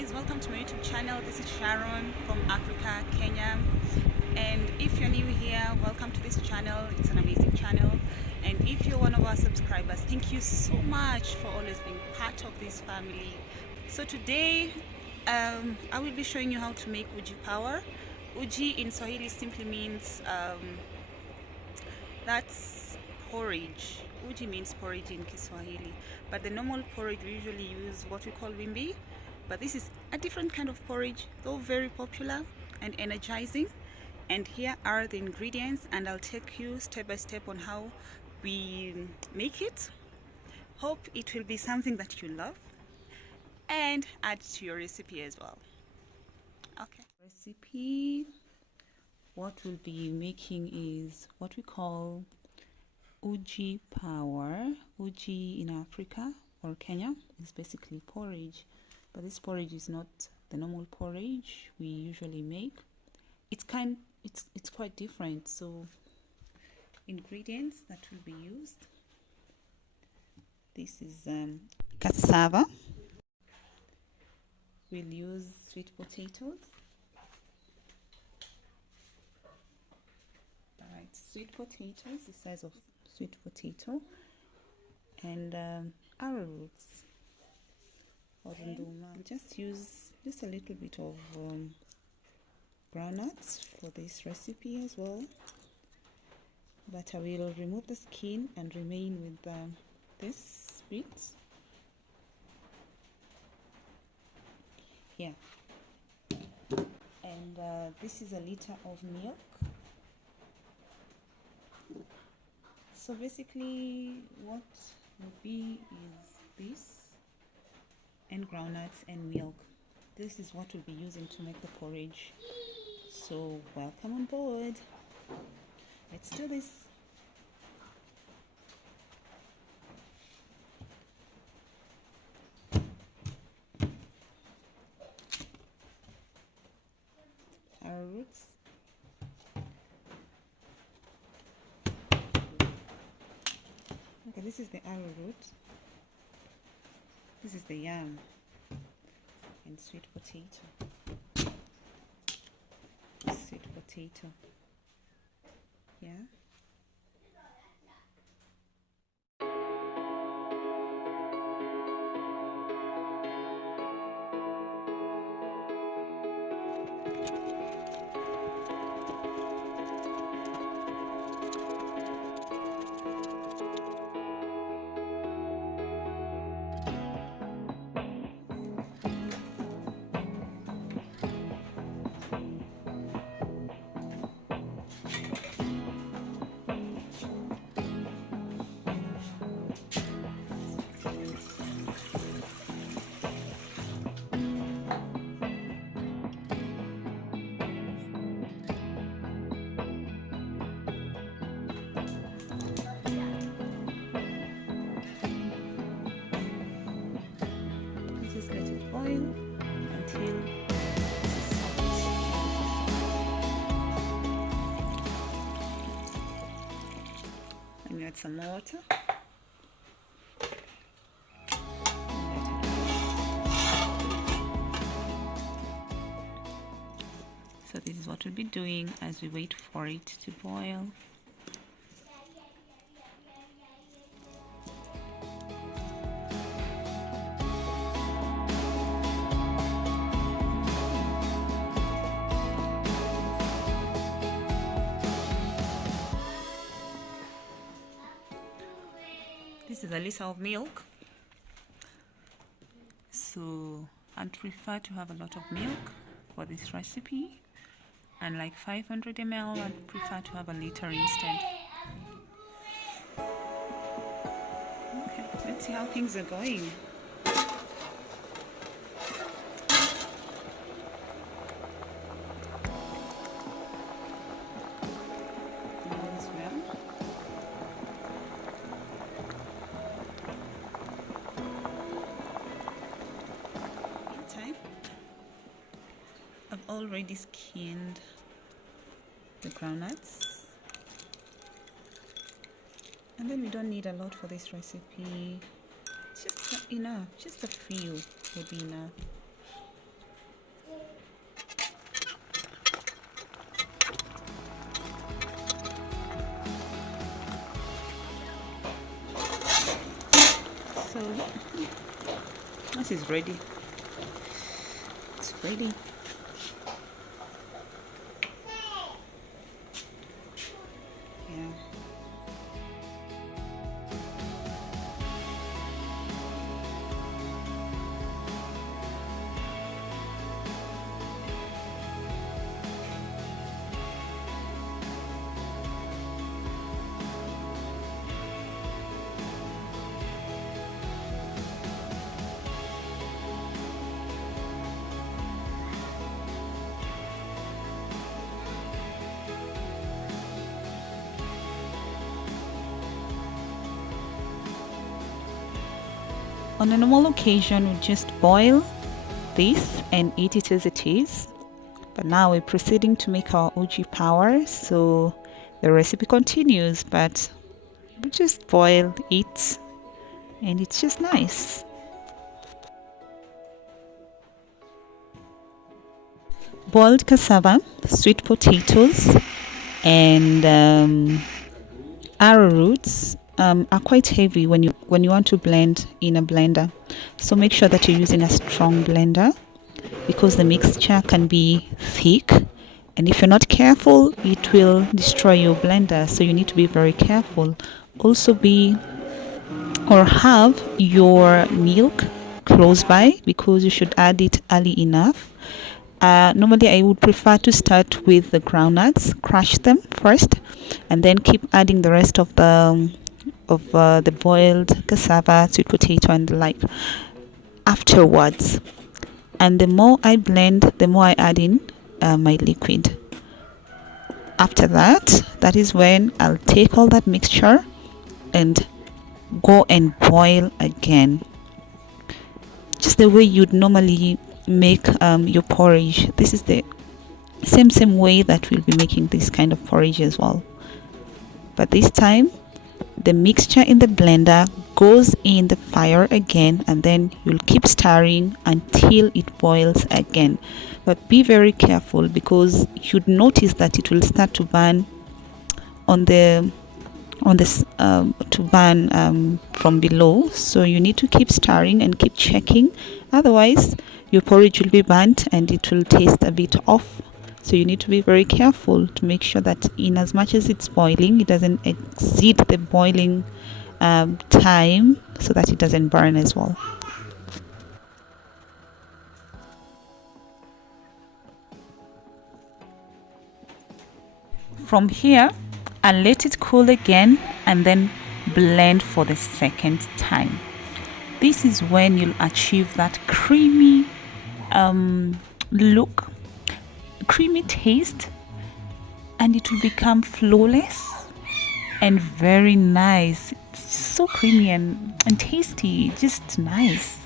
guys, welcome to my YouTube channel. This is Sharon from Africa, Kenya. And if you're new here, welcome to this channel. It's an amazing channel. And if you're one of our subscribers, thank you so much for always being part of this family. So today, I will be showing you how to make Uji Power. Uji in Swahili simply means, that's porridge. Uji means porridge in Kiswahili, but the normal porridge we usually use what we call wimbi, but this is a different kind of porridge, though very popular and energizing. And here are the ingredients, and I'll take you step by step on how we make it. Hope it will be something that you love and add to your recipe as well. Okay, recipe, what we'll be making is what we call Uji Power. Uji in Africa or Kenya is basically porridge, but this porridge is not the normal porridge we usually make. It's quite different. So ingredients that will be used, this is cassava. We'll use sweet potatoes. Alright, sweet potatoes, the size of sweet potato, and arrowroots. We'll just use just a little bit of groundnuts for this recipe as well, but I will remove the skin and remain with this bit here. And this is a liter of milk. So basically what will be is this, and groundnuts and milk. This is what we'll be using to make the porridge. So welcome on board. Let's do this. Arrowroots. Okay, this is the arrowroot. This is the yam and sweet potato. Sweet potato. Yeah. Let it boil until and add some water. So this is what we'll be doing as we wait for it to boil. This is a liter of milk, so I'd prefer to have a lot of milk for this recipe, and like 500 ml, I'd prefer to have a liter instead. Okay, let's see how things are going. I've already skinned the groundnuts, and then we don't need a lot for this recipe, just enough, just a few would be enough. this is ready. It's ready. Yeah. On a normal occasion, we just boil this and eat it as it is. But now we're proceeding to make our Uji Power, so the recipe continues, but we just boil it and it's just nice. Boiled cassava, sweet potatoes, and arrowroots are quite heavy when you want to blend in a blender, so make sure that you're using a strong blender because the mixture can be thick, and if you're not careful it will destroy your blender, so you need to be very careful. Also have your milk close by because you should add it early enough. Normally I would prefer to start with the groundnuts, crush them first, and then keep adding the rest of the boiled cassava, sweet potato, and the like afterwards. And the more I blend, the more I add in my liquid. After that is when I'll take all that mixture and go and boil again, just the way you'd normally make your porridge. This is the same way that we'll be making this kind of porridge as well, but this time the mixture in the blender goes in the fire again, and then you'll keep stirring until it boils again. But be very careful because you'd notice that it will start to burn from below, so you need to keep stirring and keep checking, otherwise your porridge will be burnt and it will taste a bit off. So you need to be very careful to make sure that in as much as it's boiling, it doesn't exceed the boiling time, so that it doesn't burn as well. From here, I'll let it cool again and then blend for the second time. This is when you'll achieve that creamy look, creamy taste, and it will become flawless and very nice. It's so creamy and tasty, just nice.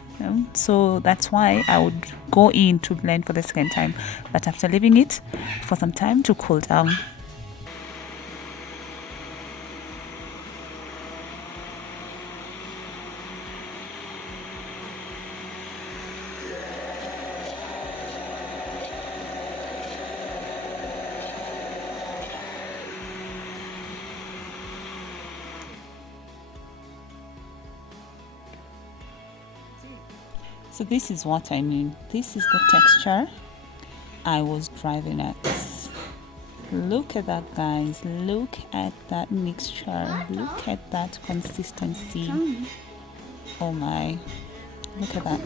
So that's why I would go in to blend for the second time, but after leaving it for some time to cool down. So this is what I mean. This is the texture I was driving at. Look at that, guys. Look at that mixture. Look at that consistency. Oh my. Look at that.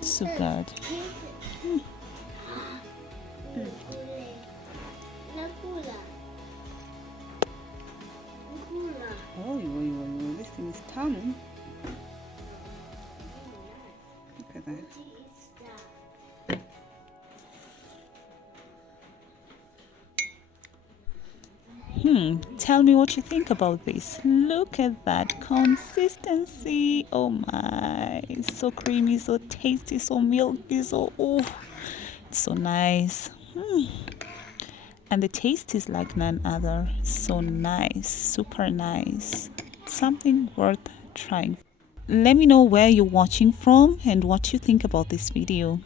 So good. Oh, this thing is tongue. Look at that. Tell me what you think about this. Look at that consistency. Oh my, so creamy, so tasty, so milky, so it's so nice. And the taste is like none other. So nice, super nice. Something worth trying. Let me know where you're watching from and what you think about this video,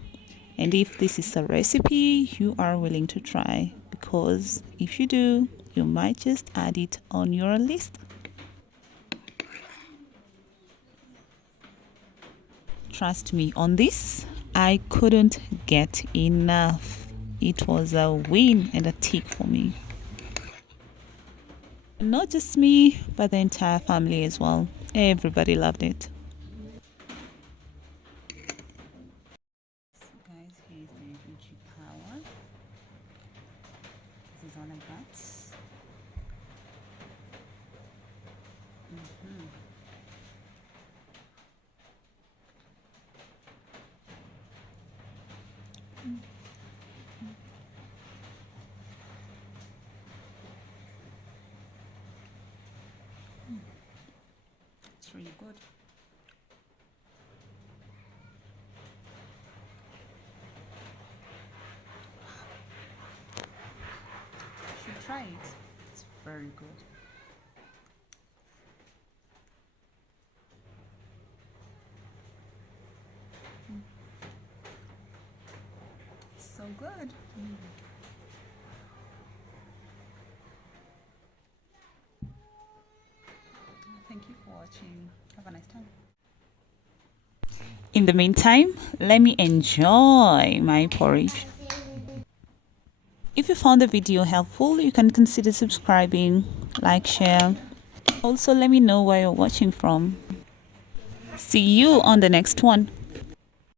and if this is a recipe you are willing to try, because if you do, you might just add it on your list. Trust me, on this, I couldn't get enough. It was a win and a tick for me. Not just me, but the entire family as well. Everybody loved it. So guys, here's the Uji Power. This is all I got. It's really good. You should try it. It's very good. So good. Thank you for watching. Have a nice time. In the meantime, let me enjoy my porridge. If you found the video helpful, you can consider subscribing, like, share. Also, let me know where you're watching from. See you on the next one.